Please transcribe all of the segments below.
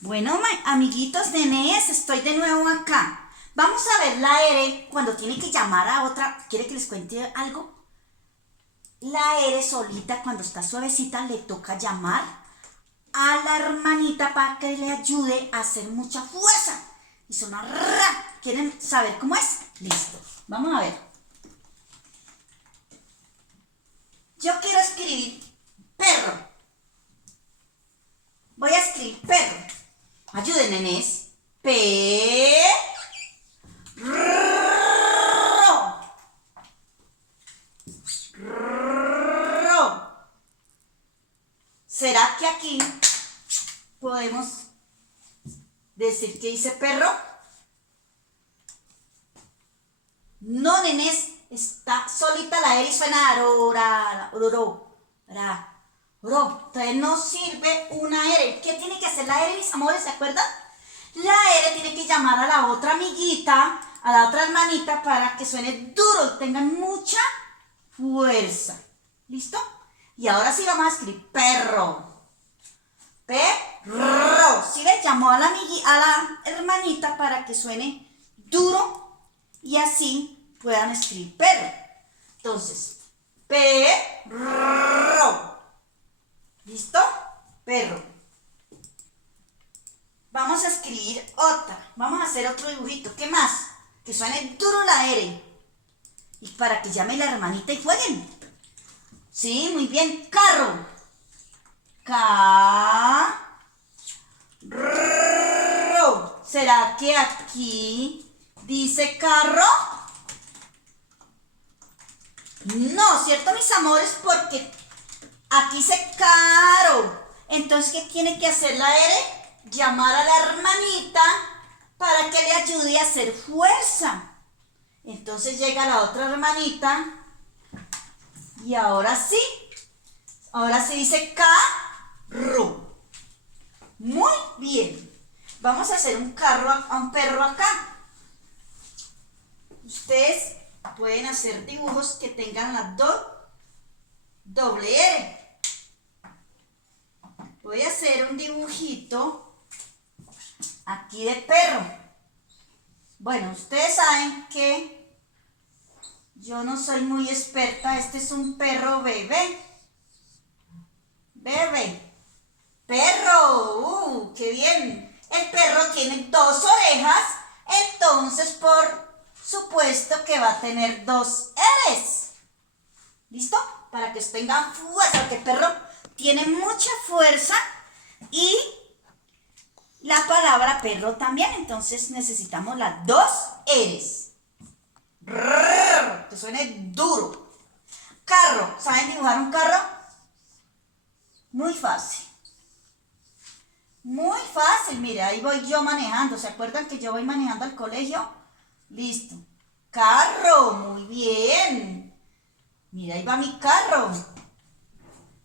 Bueno, amiguitos, nenés, estoy de nuevo acá. Vamos a ver la R cuando tiene que llamar a otra. ¿Quiere que les cuente algo? La R solita, cuando está suavecita, le toca llamar a la hermanita para que le ayude a hacer mucha fuerza. Y suena ra. ¿Quieren saber cómo es? Listo. Vamos a ver. Yo quiero escribir perro. Voy a escribir perro. Ayuden, nenés. Perro. ¿Será que aquí podemos decir que dice perro? No, nenés. Está solita la R y suena ro. Entonces no sirve una R. ¿Qué tiene que hacer la R, mis amores? ¿Se acuerdan? La R tiene que llamar a la otra amiguita, a la otra hermanita, para que suene duro y tengan mucha fuerza. ¿Listo? Y ahora sí vamos a escribir perro. Perro. ¿Sí le llamó a la hermanita para que suene duro y así puedan escribir perro? Entonces, perro. ¿Listo? Perro. Vamos a escribir otra. Vamos a hacer otro dibujito. ¿Qué más? Que suene duro la R. Y para que llame la hermanita y jueguen. Sí, muy bien. Carro. Carro. ¿Será que aquí dice carro? No, ¿cierto, mis amores? Porque aquí dice caro. Entonces, ¿qué tiene que hacer la R? Llamar a la hermanita para que le ayude a hacer fuerza. Entonces llega la otra hermanita y ahora sí dice carro. Muy bien. Vamos a hacer un perro acá. Ustedes pueden hacer dibujos que tengan la doble R. Voy a hacer un dibujito aquí de perro. Bueno, ustedes saben que yo no soy muy experta. Este es un perro bebé. Bebé. Perro. ¡Qué bien! El perro tiene 2 orejas, entonces por supuesto que va a tener 2 R's. ¿Listo? Para que tengan fuerza, porque el perro tiene mucha fuerza y la palabra perro también, entonces necesitamos las 2 R's. Que suene duro. Carro, ¿saben dibujar un carro? Muy fácil. Muy fácil, mire, ahí voy yo manejando. ¿Se acuerdan que yo voy manejando al colegio? Listo. Carro, muy bien. Mira, ahí va mi carro.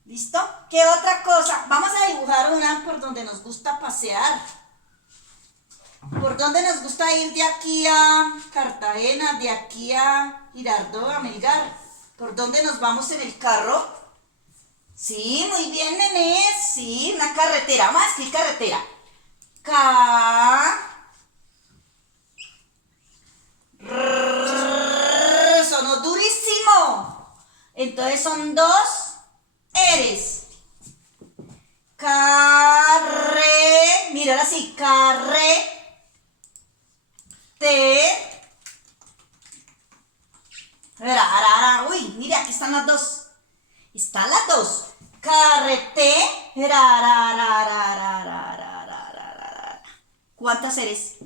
¿Listo? ¿Qué otra cosa? Vamos a dibujar una por donde nos gusta pasear. ¿Por dónde nos gusta ir de aquí a Cartagena, de aquí a Girardot, a Melgar? ¿Por dónde nos vamos en el carro? Sí, muy bien, nenés. Sí, una carretera. Vamos a escribir carretera. Sonó durísimo. Entonces son 2 R's. Mira, ahora sí. Uy, mira, aquí están las 2. Están las 2. ¿Cuántas eres?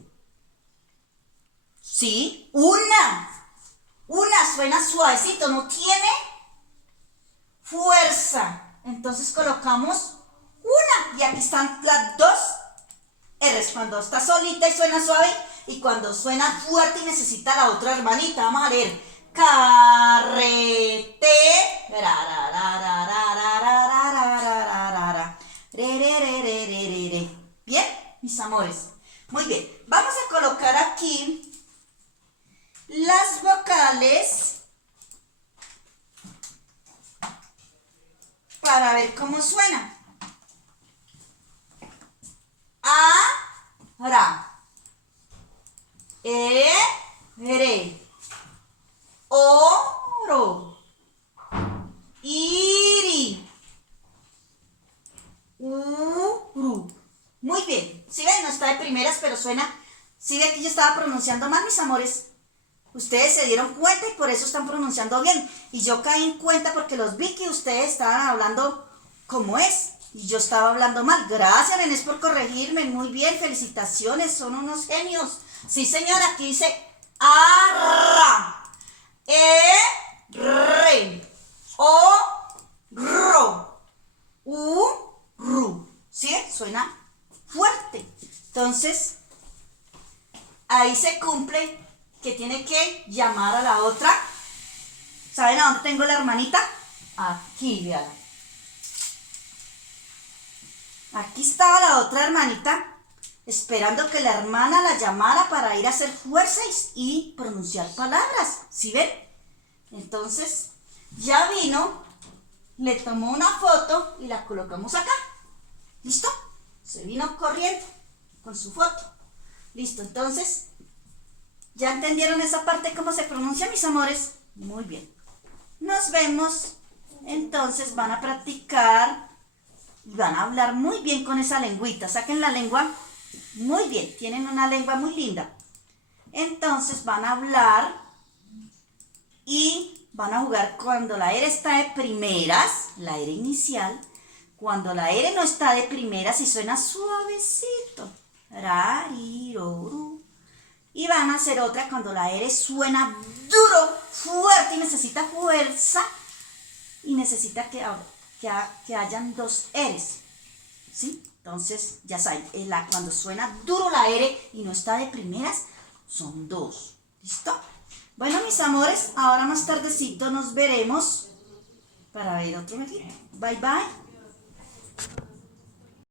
Sí, una. Una suena suavecito, no tiene fuerza. Entonces colocamos una. Y aquí están las 2 R's. Cuando está solita y suena suave. Y cuando suena fuerte y necesita la otra hermanita. Vamos a leer. Bien, mis amores. Muy bien. Vamos a colocar aquí las vocales para ver cómo suena. A, está de primeras, pero suena. ¿Sí ve que yo estaba pronunciando mal, mis amores? Ustedes se dieron cuenta y por eso están pronunciando bien. Y yo caí en cuenta porque los vi que ustedes estaban hablando como es. Y yo estaba hablando mal. Gracias, nenes, por corregirme. Muy bien, felicitaciones, son unos genios. Sí, señora, aquí dice arra, re, o, ro, u, ru. ¿Sí? Suena fuerte. Entonces, ahí se cumple que tiene que llamar a la otra. ¿Saben a dónde tengo la hermanita? Aquí, vean. Aquí estaba la otra hermanita esperando que la hermana la llamara para ir a hacer fuerzas y pronunciar palabras. ¿Sí ven? Entonces, ya vino, le tomó una foto y la colocamos acá. ¿Listo? Se vino corriendo con su foto. Listo, entonces, ¿ya entendieron esa parte cómo se pronuncia, mis amores? Muy bien. Nos vemos. Entonces van a practicar y van a hablar muy bien con esa lengüita. Saquen la lengua muy bien. Tienen una lengua muy linda. Entonces van a hablar y van a jugar cuando la R está de primeras, la R inicial. Cuando la R no está de primeras y suena suavecito. Rariroru. Y van a hacer otra cuando la R suena duro, fuerte y necesita fuerza. Y necesita que hayan dos R's. ¿Sí? Entonces, ya saben, cuando suena duro la R y no está de primeras, son dos. ¿Listo? Bueno, mis amores, ahora más tardecito nos veremos para ver otro video. Bye, bye.